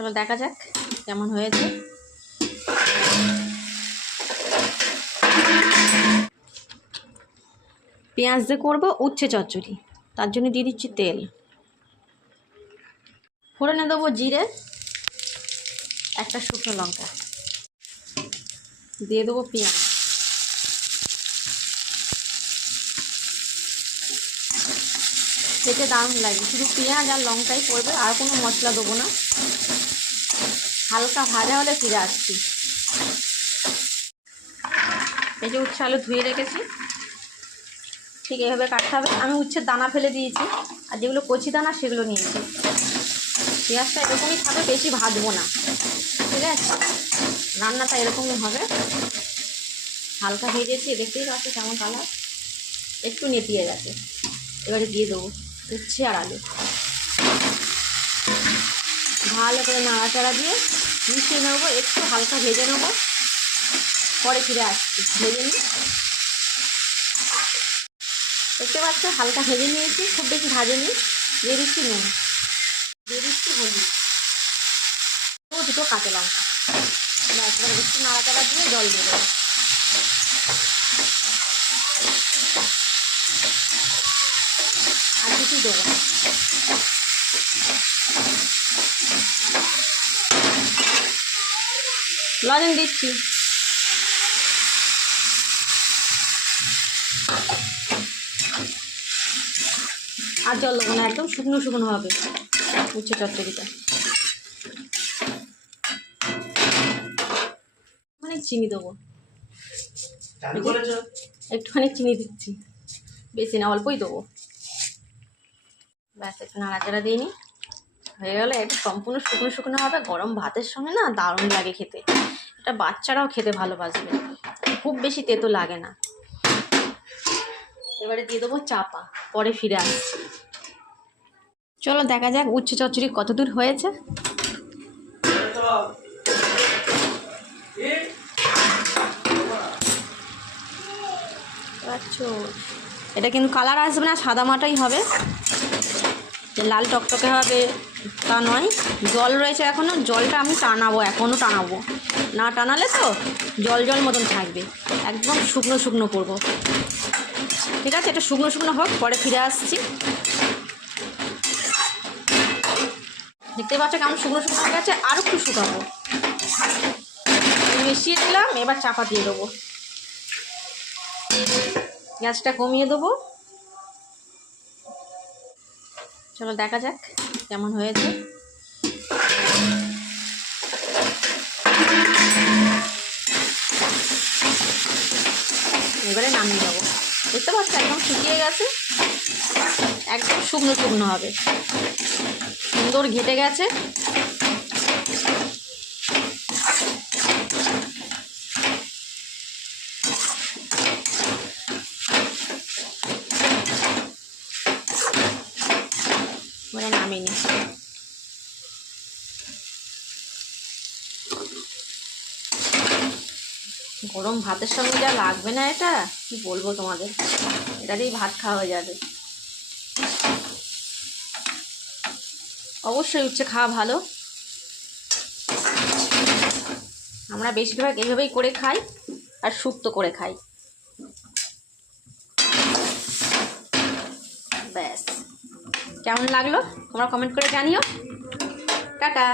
চলো দেখা যাক কেমন হয়েছে। পেঁয়াজ দিয়ে করব উচ্ছে চচ্চড়ি, তার জন্য দিয়ে দিচ্ছি তেল। ফোড়নে দেবো জিরে, একটা শুকনো লঙ্কা। দিয়ে দেবো পেঁয়াজ। খেতে দারুণ লাগে, শুধু পেঁয়াজ আর লঙ্কাই পড়বে আর কোনো মশলা দেবো না। হালকা ভাজা হলে ফিরে আসছি। এই যে উচ্ছে আলু ধুয়ে রেখেছি। ঠিক এইভাবে কাটতে হবে। আমি উচ্ছের দানা ফেলে দিয়েছি। আর যেগুলো কচি দানা, সেগুলো নিয়েছি। পেঁয়াজটা এরকমই খাবে বেশি ভাজবো না। ঠিক আছে? রান্নাটা এরকমই হবে। হালকা ভেজেছি, দেখতেই পাচ্ছি কেমন কালার। একটু নেতিয়ে গেছে। এবারে দিয়ে দেবো উচ্ছে আর আলু। ভালো করে নাড়াচাড়া দিয়ে মিশিয়ে নেব, একটু হালকা ভেজে নেব। পরে ফিরে আসছি। ভেজে নিই। দেখতে পাচ্ছ, হালকা ভেজে নিয়েছি, খুব বেশি ভাজেনি। দিয়ে দিচ্ছি নুন। দিয়ে দিচ্ছি হলুদ। ও দুটো কাঁচা লঙ্কা। একবার একটু নাড়াচাড়া দিয়ে জল দেবো। আর কিছু দেবো লজেন দিচ্ছি। আর জল দেবো না একদম শুকনো শুকনো হবে। উচ্ছে চচ্চড়িটা। অনেক চিনি দেবো। একটুখানি চিনি দিচ্ছি। বেশি না অল্পই দেবো। ব্যাস একটু নাড়াচাড়া দিয়ে নিই হয়ে গেলে একটু সম্পূর্ণ শুকনো শুকনো হবে, গরম ভাতের সঙ্গে না দারুণ লাগে খেতে। এটা বাচ্চারাও খেতে ভালোবাসবে। খুব বেশি তেতো লাগে না। এবারে দিয়ে দেবো চাপা, পরে ফিরে আসছি। চলো দেখা যাক উচ্ছে চচ্চড়ি কত দূর হয়েছে এটা কিন্তু কালার আসবে না, সাদা মাটাই হবে। যে লাল টকটকে হবে তা নয়, জল রয়েছে এখনও জলটা আমি টানাবো এখনও টানাবো। না টানালে তো জল জল মতন থাকবে, একদম শুকনো শুকনো করব। ঠিক আছে, এটা শুকনো শুকনো হোক, পরে ফিরে আসছি। দেখতে পাচ্ছ কেমন শুকনো শুকনো হয়ে গেছে, আর একটু শুকাবো। মিশিয়ে দিলাম, এবার চাপা দিয়ে দেবো। গ্যাসটা কমিয়ে দেবো। চলো দেখা যাক কেমন হয়েছে। এবারে নামিয়ে দেবো দেখতে পাচ্ছ একদম শুকিয়ে গেছে। একদম শুকনো শুকনো হবে। সুন্দর ঘেটে গেছে। নামিয়ে নিই গরম ভাতের সঙ্গে যা লাগবে না এটা, কি বলব তোমাদের? এটা ভাত খাওয়া হয়ে যাবে। অবশ্যই উচ্ছে খাওয়া ভালো। আমরা বেশিরভাগ এইভাবেই করে খাই আর শুক্তো করে খাই ব্যাস কেমন লাগল? তোমরা কমেন্ট করে জানিও। টাটা।